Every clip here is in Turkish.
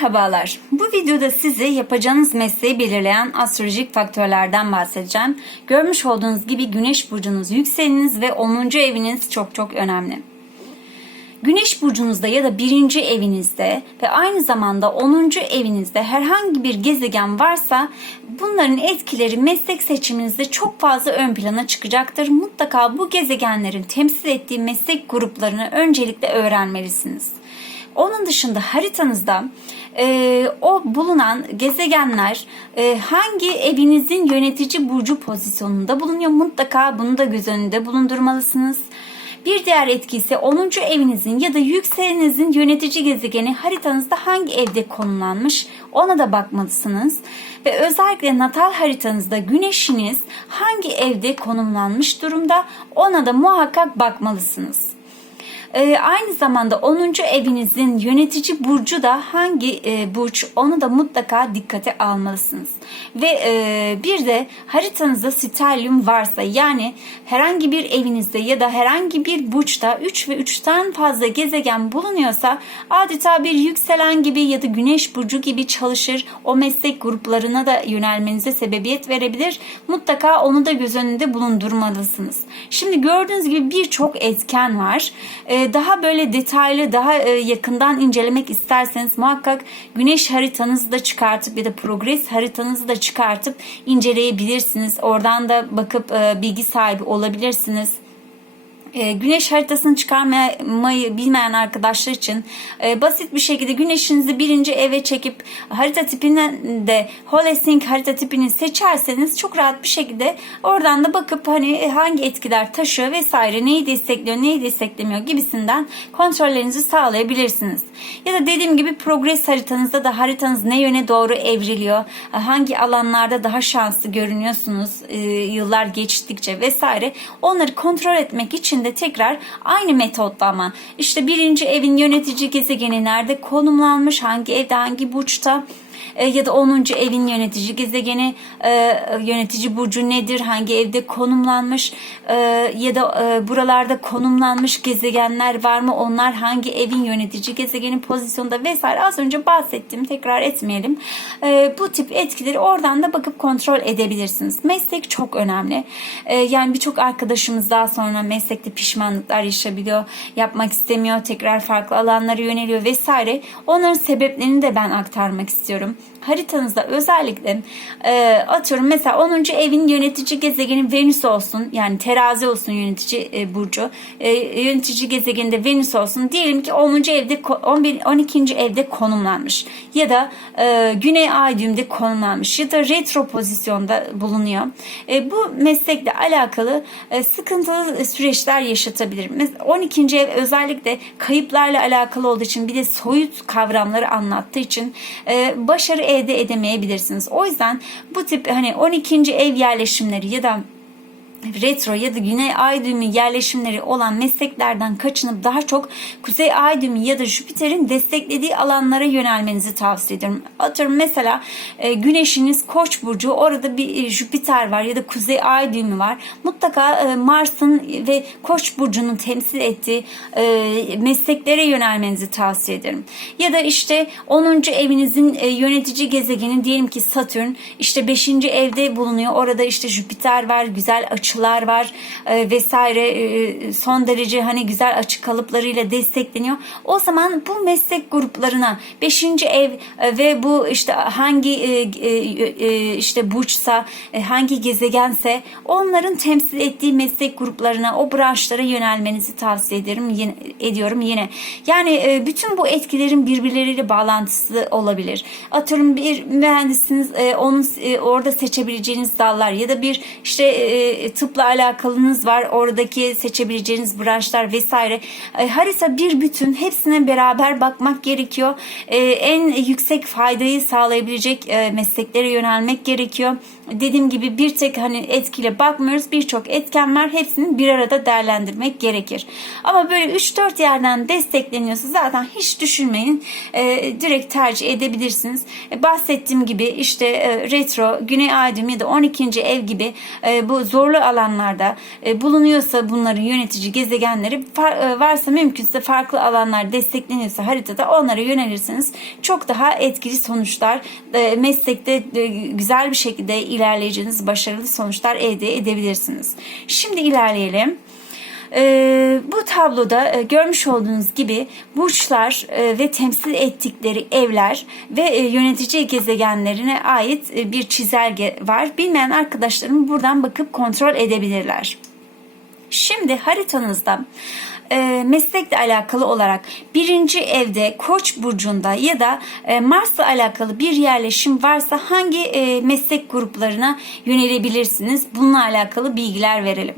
Merhabalar. Bu videoda size yapacağınız mesleği belirleyen astrolojik faktörlerden bahsedeceğim. Görmüş olduğunuz gibi güneş burcunuz, yükseleniniz ve 10. eviniz çok çok önemli. Güneş burcunuzda ya da birinci evinizde ve aynı zamanda 10. evinizde herhangi bir gezegen varsa bunların etkileri meslek seçiminizde çok fazla ön plana çıkacaktır. Mutlaka bu gezegenlerin temsil ettiği meslek gruplarını öncelikle öğrenmelisiniz. Onun dışında haritanızda e, o bulunan gezegenler e, hangi evinizin yönetici burcu pozisyonunda bulunuyor mutlaka bunu da göz önünde bulundurmalısınız. Bir diğer etki ise 10. evinizin ya da yükselenizin yönetici gezegeni haritanızda hangi evde konumlanmış ona da bakmalısınız. Ve özellikle natal haritanızda güneşiniz hangi evde konumlanmış durumda ona da muhakkak bakmalısınız. Ee, aynı zamanda 10. evinizin yönetici burcu da hangi e, burç onu da mutlaka dikkate almalısınız. Ve e, bir de haritanızda sterlium varsa yani herhangi bir evinizde ya da herhangi bir burçta 3 ve 3'ten fazla gezegen bulunuyorsa adeta bir yükselen gibi ya da güneş burcu gibi çalışır. O meslek gruplarına da yönelmenize sebebiyet verebilir. Mutlaka onu da göz önünde bulundurmalısınız. Şimdi gördüğünüz gibi birçok etken var. E, daha böyle detaylı, daha e, yakından incelemek isterseniz muhakkak güneş haritanızı da çıkartıp ya da progres haritanızı da çıkartıp inceleyebilirsiniz. Oradan da bakıp e, bilgi sahibi olabilirsiniz. E, güneş haritasını çıkarmayı bilmeyen arkadaşlar için e, basit bir şekilde güneşinizi birinci eve çekip harita tipinden de Holesync harita tipini seçerseniz çok rahat bir şekilde oradan da bakıp hani hangi etkiler taşıyor vesaire neyi destekliyor neyi desteklemiyor gibisinden kontrollerinizi sağlayabilirsiniz. Ya da dediğim gibi progres haritanızda da haritanız ne yöne doğru evriliyor hangi alanlarda daha şanslı görünüyorsunuz e, yıllar geçtikçe vesaire onları kontrol etmek için de tekrar aynı metotla ama işte birinci evin yönetici gezegeni nerede konumlanmış, hangi evde, hangi burçta e, ya da 10. evin yönetici gezegeni. E, yönetici burcu nedir? Hangi evde konumlanmış? E, ya da e, buralarda konumlanmış gezegenler var mı? Onlar hangi evin yönetici gezegeni pozisyonda vesaire? Az önce bahsettim tekrar etmeyelim. E, bu tip etkileri oradan da bakıp kontrol edebilirsiniz. Meslek çok önemli. E, yani birçok arkadaşımız daha sonra meslekte pişmanlıklar yaşabiliyor yapmak istemiyor tekrar farklı alanlara yöneliyor vesaire. Onların sebeplerini de ben aktarmak istiyorum haritanızda özellikle e, atıyorum mesela 10. evin yönetici gezegeni Venüs olsun yani terazi olsun yönetici e, burcu e, yönetici gezegeni de Venüs olsun diyelim ki 10. evde 11, 12. evde konumlanmış ya da e, güney ay düğümde konumlanmış ya da retro pozisyonda bulunuyor. E, bu meslekle alakalı e, sıkıntılı süreçler yaşatabilir. Mesela 12. ev özellikle kayıplarla alakalı olduğu için bir de soyut kavramları anlattığı için e, başarı elde edemeyebilirsiniz. O yüzden bu tip hani 12. ev yerleşimleri ya da retro ya da güney ay düğümü yerleşimleri olan mesleklerden kaçınıp daha çok kuzey ay düğümü ya da Jüpiter'in desteklediği alanlara yönelmenizi tavsiye ediyorum. Atıyorum mesela e, güneşiniz koç burcu orada bir e, Jüpiter var ya da kuzey ay düğümü var. Mutlaka e, Mars'ın ve koç burcunun temsil ettiği e, mesleklere yönelmenizi tavsiye ederim. Ya da işte 10. evinizin e, yönetici gezegeni diyelim ki Satürn işte 5. evde bulunuyor. Orada işte Jüpiter var güzel açı açılar var e, vesaire e, son derece hani güzel açı kalıplarıyla destekleniyor. O zaman bu meslek gruplarına 5. ev e, ve bu işte hangi e, e, e, işte burçsa e, hangi gezegense onların temsil ettiği meslek gruplarına o branşlara yönelmenizi tavsiye ederim yine, ediyorum yine. Yani e, bütün bu etkilerin birbirleriyle bağlantısı olabilir. Atıyorum bir mühendisiniz e, onun e, orada seçebileceğiniz dallar ya da bir işte e, tıpla alakalınız var. Oradaki seçebileceğiniz branşlar vesaire. E, harita bir bütün. Hepsine beraber bakmak gerekiyor. E, en yüksek faydayı sağlayabilecek e, mesleklere yönelmek gerekiyor. Dediğim gibi bir tek hani etkiyle bakmıyoruz. Birçok etken var. Hepsini bir arada değerlendirmek gerekir. Ama böyle 3-4 yerden destekleniyorsa zaten hiç düşünmeyin. E, direkt tercih edebilirsiniz. E, bahsettiğim gibi işte e, retro, güney ay düğümü ya da 12. ev gibi e, bu zorlu alanlarda e, bulunuyorsa bunların yönetici gezegenleri e, varsa mümkünse farklı alanlar destekleniyorsa haritada onlara yönelirsiniz. Çok daha etkili sonuçlar e, meslekte güzel bir şekilde ilerleyeceğiniz başarılı sonuçlar elde edebilirsiniz. Şimdi ilerleyelim. Ee, bu tabloda e, görmüş olduğunuz gibi burçlar e, ve temsil ettikleri evler ve e, yönetici gezegenlerine ait e, bir çizelge var. Bilmeyen arkadaşlarım buradan bakıp kontrol edebilirler. Şimdi haritanızda e, meslekle alakalı olarak birinci evde Koç burcunda ya da e, Mars'la alakalı bir yerleşim varsa hangi e, meslek gruplarına yönelebilirsiniz? Bununla alakalı bilgiler verelim.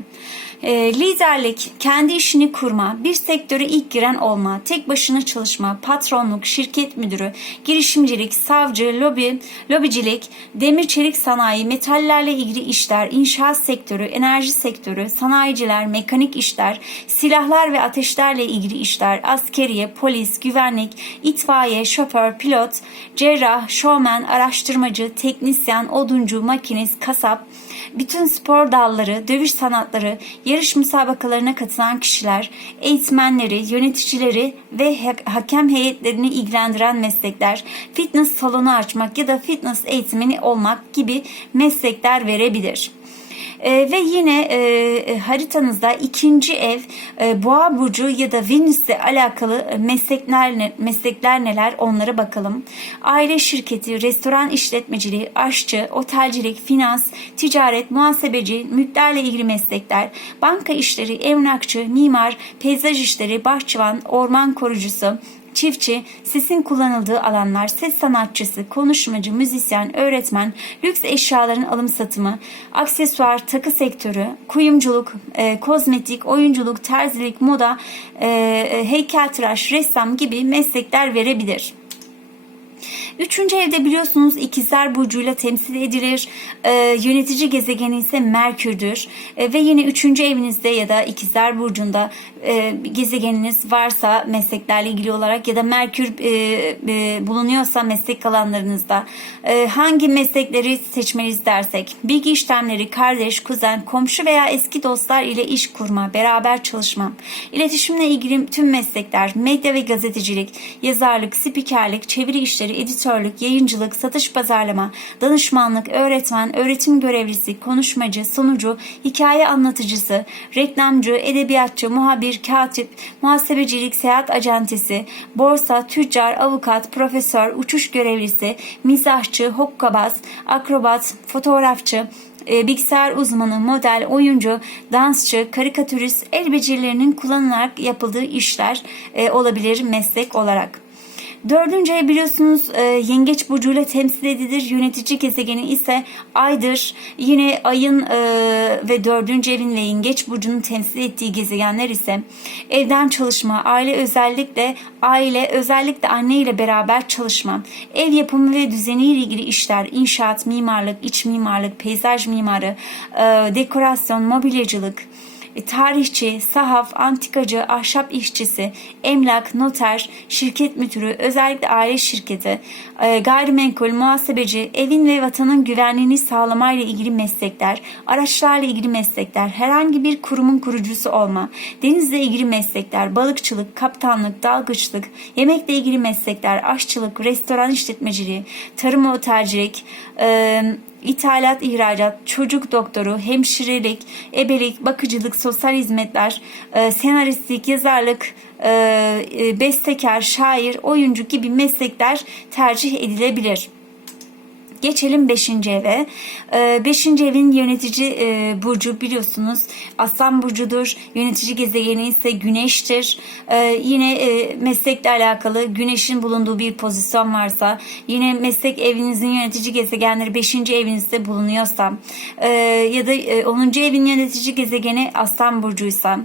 E, liderlik, kendi işini kurma, bir sektöre ilk giren olma, tek başına çalışma, patronluk, şirket müdürü, girişimcilik, savcı, lobi, lobicilik, demir çelik sanayi, metallerle ilgili işler, inşaat sektörü, enerji sektörü, sanayiciler, mekanik işler, silahlar ve ateşlerle ilgili işler, askeriye, polis, güvenlik, itfaiye, şoför, pilot, cerrah, şovmen, araştırmacı, teknisyen, oduncu, makinist, kasap, bütün spor dalları, dövüş sanatları, yarış müsabakalarına katılan kişiler, eğitmenleri, yöneticileri ve ha- hakem heyetlerini ilgilendiren meslekler, fitness salonu açmak ya da fitness eğitimini olmak gibi meslekler verebilir. Ee, ve yine e, e, haritanızda ikinci ev e, boğa burcu ya da Venüs'le alakalı meslekler ne- meslekler neler onlara bakalım. Aile şirketi, restoran işletmeciliği, aşçı, otelcilik, finans, ticaret, muhasebeci, mülklerle ilgili meslekler, banka işleri, emlakçı, mimar, peyzaj işleri, bahçıvan, orman korucusu, çiftçi, sesin kullanıldığı alanlar, ses sanatçısı, konuşmacı, müzisyen, öğretmen, lüks eşyaların alım satımı, aksesuar, takı sektörü, kuyumculuk, e, kozmetik, oyunculuk, terzilik, moda, e, e, heykeltıraş, ressam gibi meslekler verebilir. Üçüncü evde biliyorsunuz ikizler burcuyla temsil edilir. Ee, yönetici gezegeni ise Merkür'dür. Ee, ve yine üçüncü evinizde ya da ikizler burcunda e, gezegeniniz varsa mesleklerle ilgili olarak ya da Merkür e, e, bulunuyorsa meslek alanlarınızda e, hangi meslekleri seçmeliyiz dersek bilgi işlemleri, kardeş, kuzen, komşu veya eski dostlar ile iş kurma, beraber çalışma, iletişimle ilgili tüm meslekler, medya ve gazetecilik, yazarlık, spikerlik, çeviri işleri, editörlük, yayıncılık, satış pazarlama, danışmanlık, öğretmen, öğretim görevlisi, konuşmacı, sunucu, hikaye anlatıcısı, reklamcı, edebiyatçı, muhabir, katip, muhasebecilik, seyahat acentesi, borsa, tüccar, avukat, profesör, uçuş görevlisi, mizahçı, hokkabaz, akrobat, fotoğrafçı, e, bilgisayar uzmanı, model, oyuncu, dansçı, karikatürist, el becerilerinin kullanılarak yapıldığı işler e, olabilir meslek olarak. Dördüncü ev biliyorsunuz e, yengeç burcuyla temsil edilir. Yönetici gezegeni ise aydır. Yine ayın e, ve dördüncü evin ve yengeç burcunun temsil ettiği gezegenler ise evden çalışma, aile özellikle aile özellikle anne ile beraber çalışma, ev yapımı ve düzeniyle ilgili işler, inşaat, mimarlık, iç mimarlık, peyzaj mimarı, e, dekorasyon, mobilyacılık, tarihçi, sahaf, antikacı, ahşap işçisi, emlak, noter, şirket müdürü, özellikle aile şirketi, e, gayrimenkul, muhasebeci, evin ve vatanın güvenliğini sağlamayla ilgili meslekler, araçlarla ilgili meslekler, herhangi bir kurumun kurucusu olma, denizle ilgili meslekler, balıkçılık, kaptanlık, dalgıçlık, yemekle ilgili meslekler, aşçılık, restoran işletmeciliği, tarım otelcilik, e, İthalat, ihracat, çocuk doktoru, hemşirelik, ebelik, bakıcılık, sosyal hizmetler, e, senaristlik, yazarlık, e, e, bestekar, şair, oyuncu gibi meslekler tercih edilebilir. Geçelim 5. eve. 5. evin yönetici e, burcu biliyorsunuz Aslan burcudur. Yönetici gezegeni ise Güneş'tir. E, yine e, meslekle alakalı Güneş'in bulunduğu bir pozisyon varsa, yine meslek evinizin yönetici gezegenleri 5. evinizde bulunuyorsa e, ya da e, 10. evin yönetici gezegeni Aslan burcuysa,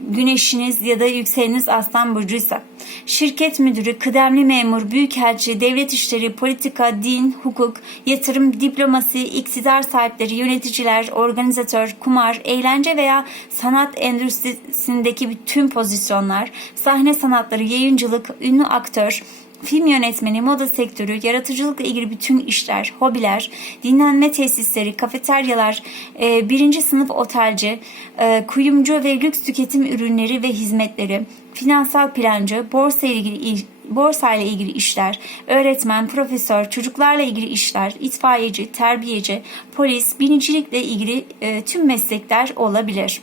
Güneşiniz ya da yükseleniniz Aslan burcuysa, şirket müdürü, kıdemli memur, büyükelçi, devlet işleri, politika, din, hukuk, yatırım, diplomasi, iktidar sahipleri, yöneticiler, organizatör, kumar, eğlence veya sanat endüstrisindeki tüm pozisyonlar, sahne sanatları, yayıncılık, ünlü aktör, film yönetmeni, moda sektörü, yaratıcılıkla ilgili bütün işler, hobiler, dinlenme tesisleri, kafeteryalar, e, birinci sınıf otelci, e, kuyumcu ve lüks tüketim ürünleri ve hizmetleri, finansal plancı, borsa ile ilgili borsa ile ilgili işler, öğretmen, profesör, çocuklarla ilgili işler, itfaiyeci, terbiyeci, polis, binicilikle ilgili e, tüm meslekler olabilir.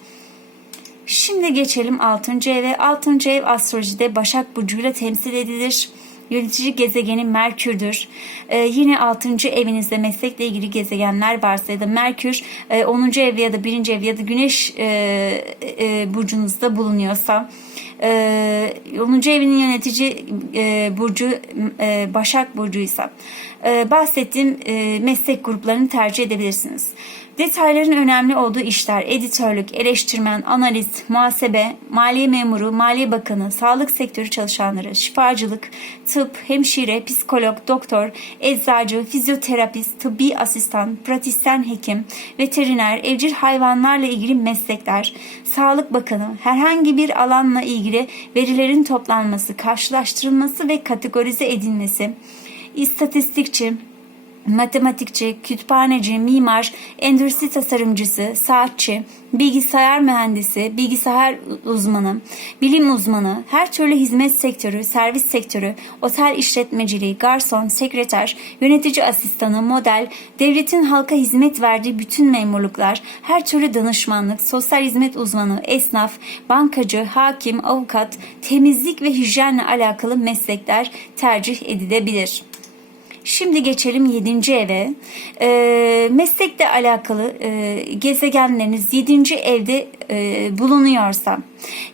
Şimdi geçelim 6. eve. 6. ev astrolojide Başak Burcu'yla temsil edilir. Yönetici gezegeni Merkür'dür. Ee, yine 6. evinizde meslekle ilgili gezegenler varsa ya da Merkür e, 10. evde ya da 1. ev ya da Güneş e, e, burcunuzda bulunuyorsa e, 10. evinin yönetici e, burcu e, Başak burcuysa e, bahsettiğim e, meslek gruplarını tercih edebilirsiniz. Detayların önemli olduğu işler editörlük, eleştirmen, analist, muhasebe, maliye memuru, maliye bakanı, sağlık sektörü çalışanları, şifacılık, tıp, hemşire, psikolog, doktor, eczacı, fizyoterapist, tıbbi asistan, pratisyen hekim, veteriner, evcil hayvanlarla ilgili meslekler, sağlık bakanı, herhangi bir alanla ilgili verilerin toplanması, karşılaştırılması ve kategorize edilmesi, istatistikçi, matematikçi, kütüphaneci, mimar, endüstri tasarımcısı, saatçi, bilgisayar mühendisi, bilgisayar uzmanı, bilim uzmanı, her türlü hizmet sektörü, servis sektörü, otel işletmeciliği, garson, sekreter, yönetici asistanı, model, devletin halka hizmet verdiği bütün memurluklar, her türlü danışmanlık, sosyal hizmet uzmanı, esnaf, bankacı, hakim, avukat, temizlik ve hijyenle alakalı meslekler tercih edilebilir. Şimdi geçelim 7. eve. E, meslekle alakalı e, gezegenleriniz 7. evde e, bulunuyorsa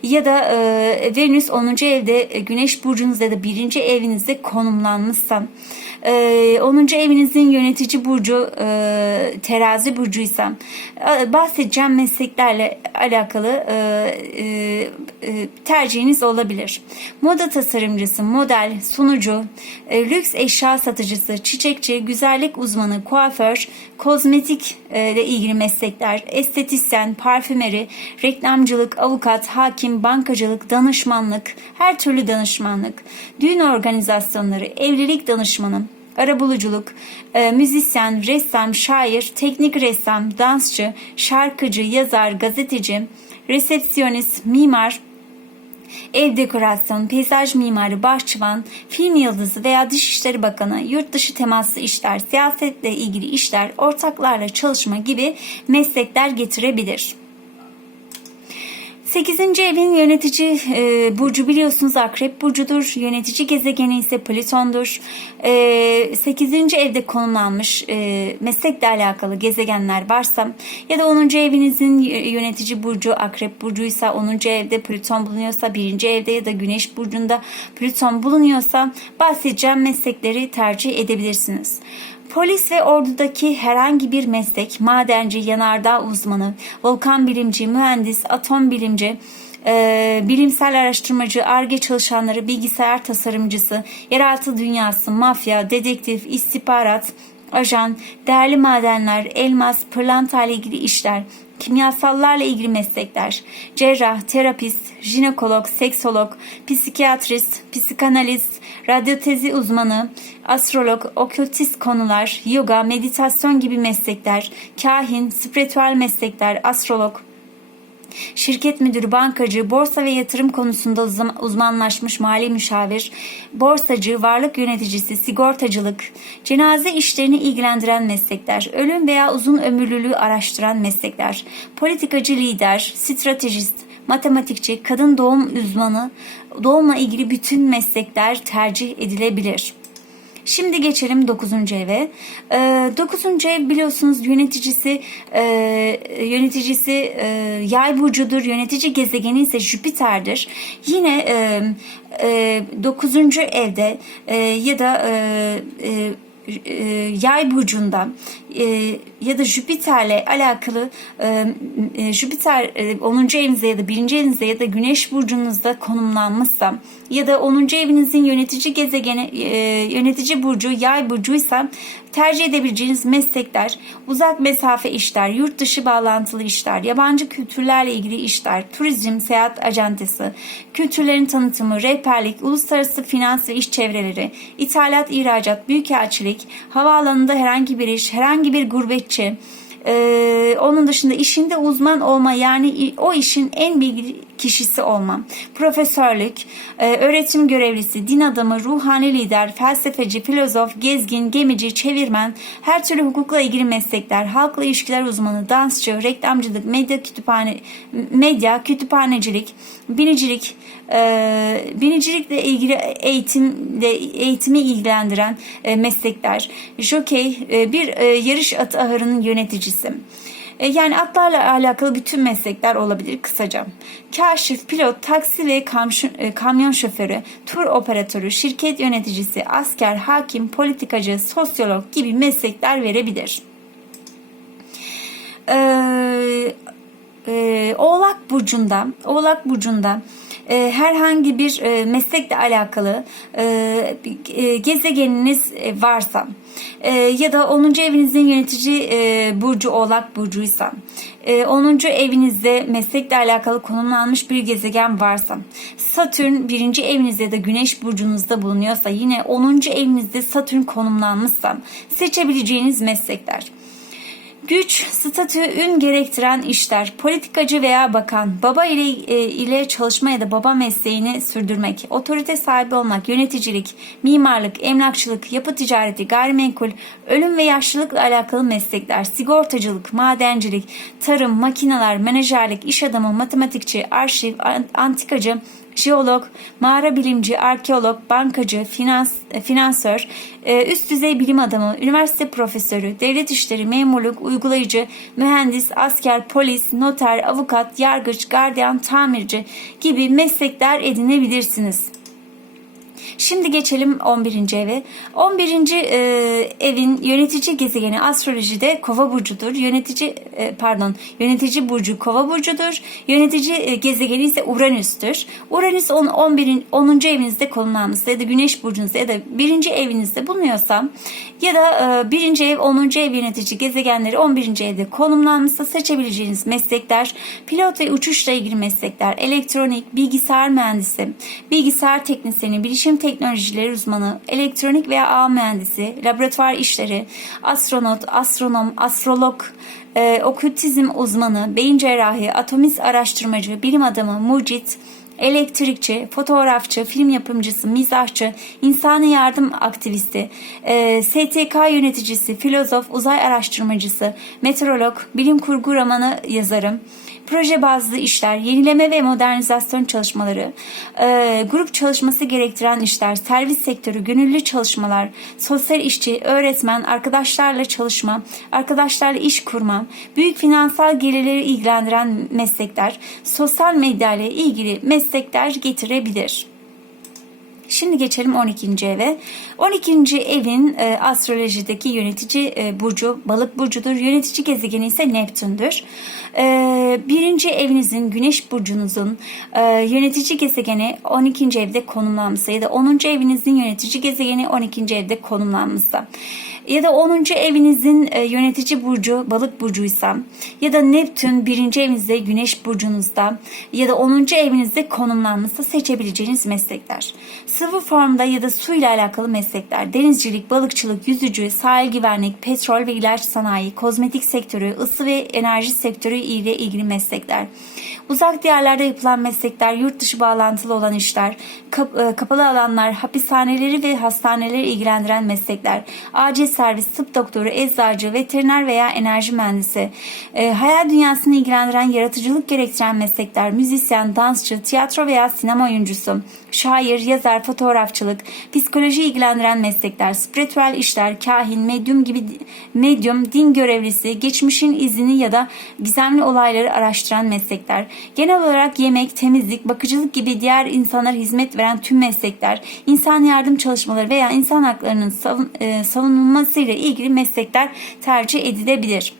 ya da e, Venüs 10. evde e, Güneş burcunuzda ya da 1. evinizde konumlanmışsa e, 10. evinizin yönetici burcu e, terazi burcuysa e, bahsedeceğim mesleklerle alakalı e, tercihiniz olabilir. Moda tasarımcısı, model, sunucu, lüks eşya satıcısı, çiçekçi, güzellik uzmanı, kuaför, kozmetik ile ilgili meslekler, estetisyen, parfümeri, reklamcılık, avukat, hakim, bankacılık, danışmanlık, her türlü danışmanlık, düğün organizasyonları, evlilik danışmanı, arabuluculuk, e, müzisyen, ressam, şair, teknik ressam, dansçı, şarkıcı, yazar, gazeteci, resepsiyonist, mimar, ev dekorasyon, peyzaj mimarı, bahçıvan, film yıldızı veya Dışişleri Bakanı, yurt dışı temaslı işler, siyasetle ilgili işler, ortaklarla çalışma gibi meslekler getirebilir. 8. evin yönetici e, burcu biliyorsunuz Akrep burcudur. Yönetici gezegeni ise Plüton'dur. E, 8. evde konumlanmış e, meslekle alakalı gezegenler varsa ya da 10. evinizin yönetici burcu Akrep burcuysa 10. evde Plüton bulunuyorsa 1. evde ya da Güneş burcunda Plüton bulunuyorsa bahsedeceğim meslekleri tercih edebilirsiniz. Polis ve ordudaki herhangi bir meslek, madenci, yanardağ uzmanı, volkan bilimci, mühendis, atom bilimci, e, bilimsel araştırmacı, ARGE çalışanları, bilgisayar tasarımcısı, yeraltı dünyası, mafya, dedektif, istihbarat, ajan, değerli madenler, elmas, pırlanta ile ilgili işler, kimyasallarla ilgili meslekler, cerrah, terapist, jinekolog, seksolog, psikiyatrist, psikanalist, radyotezi uzmanı, astrolog, okültist konular, yoga, meditasyon gibi meslekler, kahin, spiritüel meslekler, astrolog, şirket müdürü, bankacı, borsa ve yatırım konusunda uzmanlaşmış mali müşavir, borsacı, varlık yöneticisi, sigortacılık, cenaze işlerini ilgilendiren meslekler, ölüm veya uzun ömürlülüğü araştıran meslekler, politikacı lider, stratejist, matematikçi, kadın doğum uzmanı, doğumla ilgili bütün meslekler tercih edilebilir. Şimdi geçelim 9. eve. E, 9. ev biliyorsunuz yöneticisi e, yöneticisi e, yay burcudur. Yönetici gezegeni ise Jüpiter'dir. Yine e, e, 9. evde e, ya da e, e, e, yay burcunda e, ya da Jüpiter'le alakalı e, e, Jüpiter e, 10. evinizde ya da 1. evinizde ya da Güneş burcunuzda konumlanmışsa ya da 10. evinizin yönetici gezegeni e, yönetici burcu yay burcuysa tercih edebileceğiniz meslekler, uzak mesafe işler, yurt dışı bağlantılı işler, yabancı kültürlerle ilgili işler, turizm, seyahat acentesi, kültürlerin tanıtımı, rehberlik, uluslararası finans ve iş çevreleri, ithalat, ihracat, büyükelçilik, havaalanında herhangi bir iş, herhangi bir gurbetçi, ee, onun dışında işinde uzman olma yani o işin en bilgili kişisi olma. Profesörlük, e, öğretim görevlisi, din adamı, ruhani lider, felsefeci, filozof, gezgin, gemici, çevirmen, her türlü hukukla ilgili meslekler, halkla ilişkiler uzmanı, dansçı, reklamcılık, medya kütüphane, medya, kütüphanecilik, binicilik, e, binicilikle ilgili eğitimle eğitimi ilgilendiren e, meslekler, jokey, e, bir yarış atı ahırının yöneticisi. E, yani atlarla alakalı bütün meslekler olabilir kısaca. Kaşif, pilot, taksi ve e, kamyon şoförü, tur operatörü, şirket yöneticisi, asker, hakim, politikacı, sosyolog gibi meslekler verebilir. Ee, e, Oğlak burcunda, Oğlak burcunda e, herhangi bir e, meslekle alakalı e, e, gezegeniniz varsa ya da 10. evinizin yönetici burcu Oğlak burcuysa e, 10. evinizde meslekle alakalı konumlanmış bir gezegen varsa Satürn 1. evinizde ya da Güneş burcunuzda bulunuyorsa yine 10. evinizde Satürn konumlanmışsa seçebileceğiniz meslekler. Güç, statü, ün gerektiren işler, politikacı veya bakan, baba ile e, ile çalışma ya da baba mesleğini sürdürmek, otorite sahibi olmak, yöneticilik, mimarlık, emlakçılık, yapı ticareti, gayrimenkul, ölüm ve yaşlılıkla alakalı meslekler, sigortacılık, madencilik, tarım, makineler, menajerlik, iş adamı, matematikçi, arşiv, antikacı, jeolog, mağara bilimci, arkeolog, bankacı, finans, e, finansör, e, üst düzey bilim adamı, üniversite profesörü, devlet işleri, memurluk, uygulayıcı, mühendis, asker, polis, noter, avukat, yargıç, gardiyan, tamirci gibi meslekler edinebilirsiniz. Şimdi geçelim 11. eve. 11. E, evin yönetici gezegeni astrolojide Kova burcudur. Yönetici e, pardon, yönetici burcu Kova burcudur. Yönetici e, gezegeni ise Uranüs'tür. Uranüs 10 11. 10. evinizde konumlanmışsa ya da Güneş burcunuzda ya da 1. evinizde bulunuyorsa ya da e, 1. ev 10. ev yönetici gezegenleri 11. evde konumlanmışsa seçebileceğiniz meslekler pilot ve uçuşla ilgili meslekler, elektronik, bilgisayar mühendisi, bilgisayar teknisyeni, bilişim teknolojileri uzmanı, elektronik veya ağ mühendisi, laboratuvar işleri, astronot, astronom, astrolog, e, okültizm uzmanı, beyin cerrahi, atomist araştırmacı, bilim adamı, mucit, elektrikçi, fotoğrafçı, film yapımcısı, mizahçı, insani yardım aktivisti, e, STK yöneticisi, filozof, uzay araştırmacısı, meteorolog, bilim kurgu romanı yazarı, proje bazlı işler, yenileme ve modernizasyon çalışmaları, e, grup çalışması gerektiren işler, servis sektörü, gönüllü çalışmalar, sosyal işçi, öğretmen, arkadaşlarla çalışma, arkadaşlarla iş kurma, büyük finansal gelirleri ilgilendiren meslekler, sosyal medya ile ilgili meslekler getirebilir. Şimdi geçelim 12. eve. 12. evin e, astrolojideki yönetici e, burcu balık burcudur. Yönetici gezegeni ise Neptün'dür. E, birinci evinizin güneş burcunuzun e, yönetici gezegeni 12. evde konumlanmışsa ya da 10. evinizin yönetici gezegeni 12. evde konumlanmışsa ya da 10. evinizin e, yönetici burcu balık burcuysa ya da Neptün 1. evinizde güneş burcunuzda ya da 10. evinizde konumlanmışsa seçebileceğiniz meslekler. Sıvı formda ya da su ile alakalı meslekler, denizcilik, balıkçılık, yüzücü, sahil güvenlik, petrol ve ilaç sanayi, kozmetik sektörü, ısı ve enerji sektörü ile ilgili meslekler. Uzak diyarlarda yapılan meslekler, yurt dışı bağlantılı olan işler, kap, e, kapalı alanlar, hapishaneleri ve hastaneleri ilgilendiren meslekler, acil servis, tıp doktoru, eczacı, veteriner veya enerji mühendisi, e, hayal dünyasını ilgilendiren yaratıcılık gerektiren meslekler, müzisyen, dansçı, tiyatro veya sinema oyuncusu, şair, yazar, fotoğrafçılık, psikoloji ilgilendiren meslekler, spiritüel işler, kahin, medyum gibi medyum, din görevlisi, geçmişin izini ya da gizemli olayları araştıran meslekler, genel olarak yemek, temizlik, bakıcılık gibi diğer insanlara hizmet veren tüm meslekler, insan yardım çalışmaları veya insan haklarının e, savunulması ile ilgili meslekler tercih edilebilir.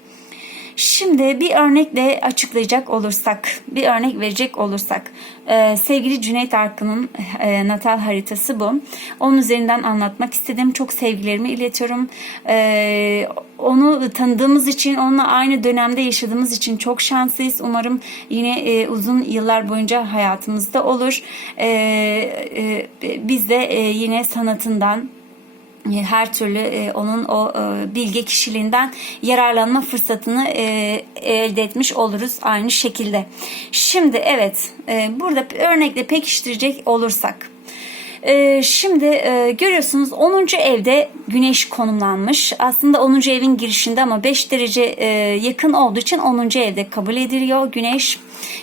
Şimdi bir örnekle açıklayacak olursak, bir örnek verecek olursak, e, sevgili Cüneyt Arkın'ın e, natal haritası bu. Onun üzerinden anlatmak istedim. Çok sevgilerimi iletiyorum. E, onu tanıdığımız için, onunla aynı dönemde yaşadığımız için çok şanslıyız. Umarım yine e, uzun yıllar boyunca hayatımızda olur. E, e, biz de e, yine sanatından, her türlü e, onun o e, bilge kişiliğinden yararlanma fırsatını e, elde etmiş oluruz aynı şekilde. Şimdi evet burada örnekle pekiştirecek olursak. Şimdi görüyorsunuz 10. evde güneş konumlanmış. Aslında 10. evin girişinde ama 5 derece yakın olduğu için 10. evde kabul ediliyor güneş.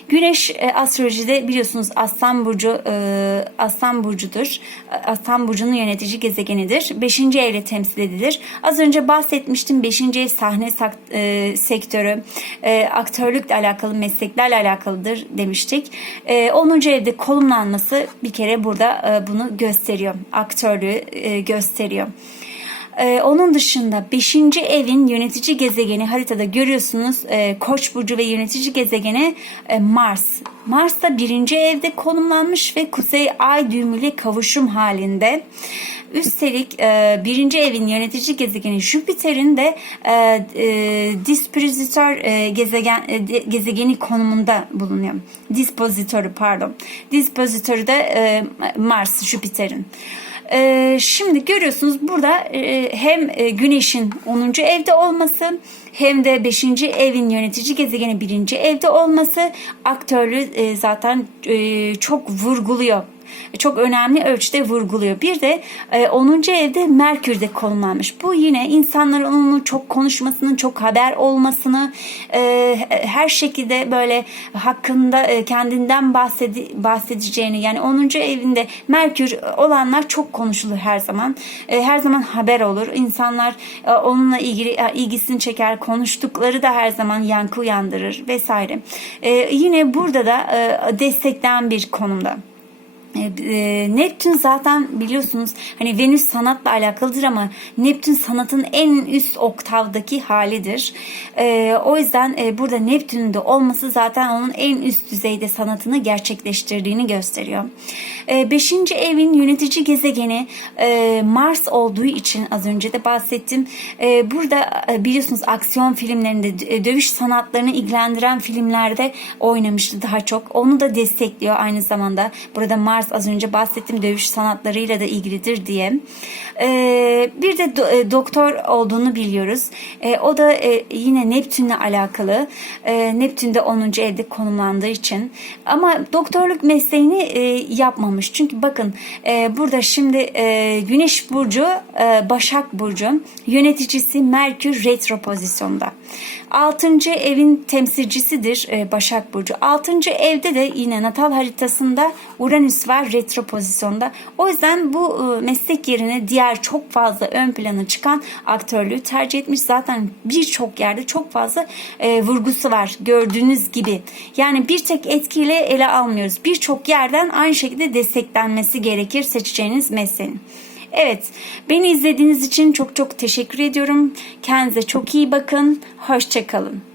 Güneş e, astrolojide biliyorsunuz Aslan burcu e, Aslan burcudur. Aslan burcunun yönetici gezegenidir. 5. evle temsil edilir. Az önce bahsetmiştim 5. ev sahne e, sektörü, e, aktörlükle alakalı mesleklerle alakalıdır demiştik. E, 10. evde konumlanması bir kere burada e, bunu gösteriyor. Aktörlüğü e, gösteriyor. Ee, onun dışında 5. evin yönetici gezegeni haritada görüyorsunuz e, Koç burcu ve yönetici gezegeni e, Mars. Mars da 1. evde konumlanmış ve Kuzey Ay düğümüyle kavuşum halinde. Üstelik e, birinci evin yönetici gezegeni Jüpiter'in de e, e, dispozitör e, gezegen e, gezegeni konumunda bulunuyor. Dispozitörü pardon. Dispozitörü de e, Mars Jüpiter'in. Ee, şimdi görüyorsunuz burada e, hem e, Güneş'in 10. evde olması hem de 5. evin yönetici gezegeni 1. evde olması aktörlüğü e, zaten e, çok vurguluyor çok önemli ölçüde vurguluyor. Bir de e, 10. evde Merkür'de konumlanmış. Bu yine insanların onunla çok konuşmasının, çok haber olmasını, e, her şekilde böyle hakkında e, kendinden bahsedi, bahsedeceğini yani 10. evinde Merkür olanlar çok konuşulur her zaman. E, her zaman haber olur. İnsanlar e, onunla ilgili e, ilgisini çeker. Konuştukları da her zaman yankı uyandırır vesaire. E, yine burada da e, destekleyen bir konumda. E, Neptün zaten biliyorsunuz hani Venüs sanatla alakalıdır ama Neptün sanatın en üst oktavdaki halidir. E, o yüzden e, burada Neptün'ün de olması zaten onun en üst düzeyde sanatını gerçekleştirdiğini gösteriyor. E, beşinci evin yönetici gezegeni e, Mars olduğu için az önce de bahsettim. E, burada e, biliyorsunuz aksiyon filmlerinde e, dövüş sanatlarını ilgilendiren filmlerde oynamıştı daha çok. Onu da destekliyor aynı zamanda. Burada Mars az önce bahsettim dövüş sanatlarıyla da ilgilidir diye. Ee, bir de e, doktor olduğunu biliyoruz. E, o da e, yine Neptün'le alakalı. E, Neptün de 10. evde konumlandığı için. Ama doktorluk mesleğini e, yapmamış. Çünkü bakın burada şimdi Güneş Burcu, Başak Burcu yöneticisi Merkür retro pozisyonda. 6. evin temsilcisidir e, Başak Burcu. 6. evde de yine natal haritasında Uranüs var retro pozisyonda. O yüzden bu e, meslek yerine diğer çok fazla ön plana çıkan aktörlüğü tercih etmiş. Zaten birçok yerde çok fazla e, vurgusu var gördüğünüz gibi. Yani bir tek etkiyle ele almıyoruz. Birçok yerden aynı şekilde desteklenmesi gerekir seçeceğiniz mesleğin. Evet, beni izlediğiniz için çok çok teşekkür ediyorum. Kendinize çok iyi bakın. Hoşçakalın.